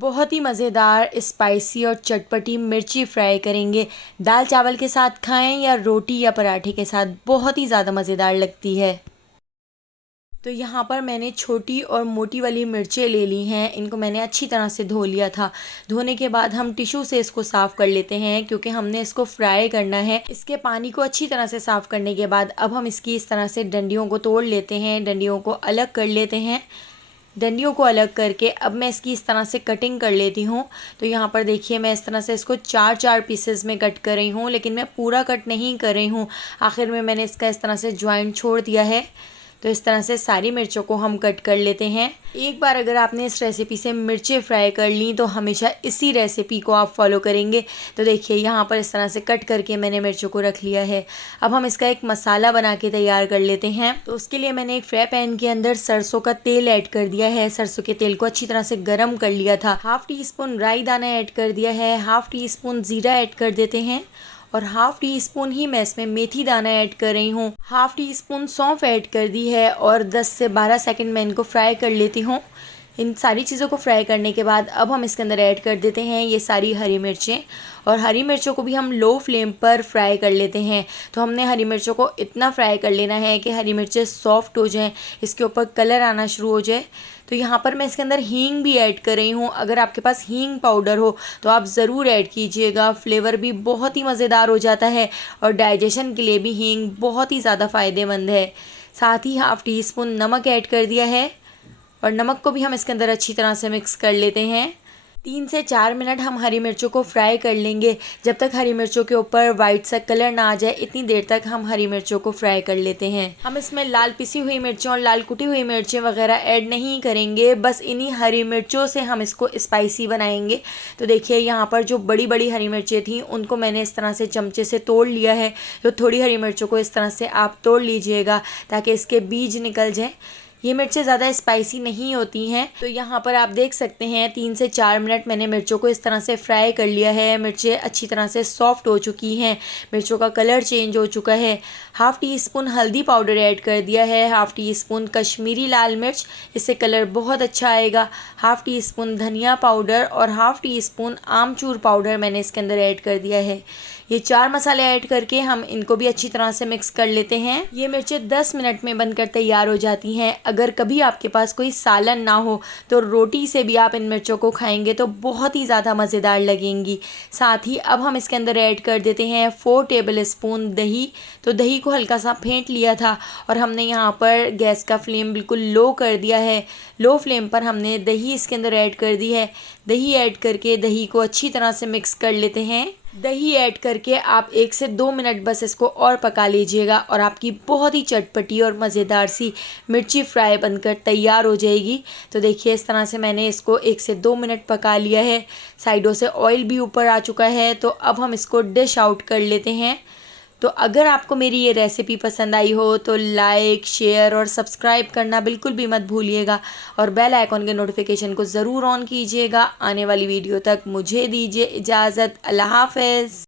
बहुत ही मज़ेदार स्पाइसी और चटपटी मिर्ची फ्राई करेंगे। दाल चावल के साथ खाएं या रोटी या पराठे के साथ, बहुत ही ज़्यादा मज़ेदार लगती है। तो यहाँ पर मैंने छोटी और मोटी वाली मिर्चें ले ली हैं। इनको मैंने अच्छी तरह से धो लिया था। धोने के बाद हम टिश्यू से इसको साफ़ कर लेते हैं, क्योंकि हमने इसको फ्राई करना है। इसके पानी को अच्छी तरह से साफ़ करने के बाद अब हम इसकी इस तरह से डंडियों को तोड़ लेते हैं, डंडियों को अलग कर लेते हैं। डंडियों को अलग करके अब मैं इसकी इस तरह से कटिंग कर लेती हूँ। तो यहाँ पर देखिए, मैं इस तरह से इसको चार चार पीसेस में कट कर रही हूँ, लेकिन मैं पूरा कट नहीं कर रही हूँ। आखिर में मैंने इसका इस तरह से जॉइंट छोड़ दिया है। तो इस तरह से सारी मिर्चों को हम कट कर लेते हैं। एक बार अगर आपने इस रेसिपी से मिर्चें फ्राई कर ली तो हमेशा इसी रेसिपी को आप फॉलो करेंगे। तो देखिए, यहाँ पर इस तरह से कट करके मैंने मिर्चों को रख लिया है। अब हम इसका एक मसाला बना के तैयार कर लेते हैं। तो उसके लिए मैंने एक फ्राई पैन के अंदर सरसों का तेल ऐड कर दिया है। सरसों के तेल को अच्छी तरह से गर्म कर लिया था। हाफ़ टी स्पून राई दाना ऐड कर दिया है। हाफ़ टी स्पून ज़ीरा ऐड कर देते हैं और हाफ़ टी स्पून ही मैं इसमें मेथी दाना ऐड कर रही हूँ। हाफ़ टी स्पून सौंफ ऐड कर दी है और 10 से 12 सेकंड मैं इनको फ्राई कर लेती हूँ। इन सारी चीज़ों को फ्राई करने के बाद अब हम इसके अंदर ऐड कर देते हैं ये सारी हरी मिर्चें, और हरी मिर्चों को भी हम लो फ्लेम पर फ्राई कर लेते हैं। तो हमने हरी मिर्चों को इतना फ्राई कर लेना है कि हरी मिर्चें सॉफ्ट हो जाएं, इसके ऊपर कलर आना शुरू हो जाए। तो यहाँ पर मैं इसके अंदर हींग भी ऐड कर रही हूँ। अगर आपके पास हींग पाउडर हो तो आप ज़रूर ऐड कीजिएगा, फ्लेवर भी बहुत ही मज़ेदार हो जाता है और डाइजेशन के लिए भी हींग बहुत ही ज़्यादा फ़ायदेमंद है। साथ ही हाफ़ टी स्पून नमक ऐड कर दिया है और नमक को भी हम इसके अंदर अच्छी तरह से मिक्स कर लेते हैं। 3 से 4 मिनट हम हरी मिर्चों को फ्राई कर लेंगे। जब तक हरी मिर्चों के ऊपर वाइट सा कलर ना आ जाए, इतनी देर तक हम हरी मिर्चों को फ्राई कर लेते हैं। हम इसमें लाल पिसी हुई मिर्चें और लाल कुटी हुई मिर्चें वगैरह ऐड नहीं करेंगे, बस इन्हीं हरी मिर्चों से हम इसको स्पाइसी बनाएंगे। तो देखिए, यहाँ पर जो बड़ी बड़ी हरी मिर्चें थी उनको मैंने इस तरह से चमचे से तोड़ लिया है। तो थोड़ी हरी मिर्चों को इस तरह से आप तोड़ लीजिएगा ताकि इसके बीज निकल जाएँ। ये मिर्चें ज़्यादा स्पाइसी नहीं होती हैं। तो यहाँ पर आप देख सकते हैं 3 से 4 मिनट मैंने मिर्चों को इस तरह से फ्राई कर लिया है। मिर्चें अच्छी तरह से सॉफ्ट हो चुकी हैं, मिर्चों का कलर चेंज हो चुका है। हाफ़ टी स्पून हल्दी पाउडर ऐड कर दिया है। हाफ़ टी स्पून कश्मीरी लाल मिर्च, इससे कलर बहुत अच्छा आएगा। हाफ़ टी स्पून धनिया पाउडर और हाफ़ टी स्पून आमचूर पाउडर मैंने इसके अंदर ऐड कर दिया है। ये 4 मसाले ऐड करके हम इनको भी अच्छी तरह से मिक्स कर लेते हैं। ये मिर्चें 10 मिनट में बनकर तैयार हो जाती हैं। अगर कभी आपके पास कोई सालन ना हो तो रोटी से भी आप इन मिर्चों को खाएंगे तो बहुत ही ज़्यादा मज़ेदार लगेंगी। साथ ही अब हम इसके अंदर ऐड कर देते हैं 4 टेबल स्पून दही। तो दही को हल्का सा फेंट लिया था और हमने यहाँ पर गैस का फ्लेम बिल्कुल लो कर दिया है। लो फ्लेम पर हमने दही इसके अंदर ऐड कर दी है। दही ऐड करके दही को अच्छी तरह से मिक्स कर लेते हैं। दही ऐड करके आप 1 से 2 मिनट बस इसको और पका लीजिएगा और आपकी बहुत ही चटपटी और मज़ेदार सी मिर्ची फ्राई बनकर तैयार हो जाएगी। तो देखिए, इस तरह से मैंने इसको 1 से 2 मिनट पका लिया है। साइडों से ऑयल भी ऊपर आ चुका है। तो अब हम इसको डिश आउट कर लेते हैं। तो अगर आपको मेरी ये रेसिपी पसंद आई हो तो लाइक, शेयर और सब्सक्राइब करना बिल्कुल भी मत भूलिएगा और बेल आइकॉन के नोटिफिकेशन को ज़रूर ऑन कीजिएगा। आने वाली वीडियो तक मुझे दीजिए इजाज़त। अल्लाह हाफ़िज़।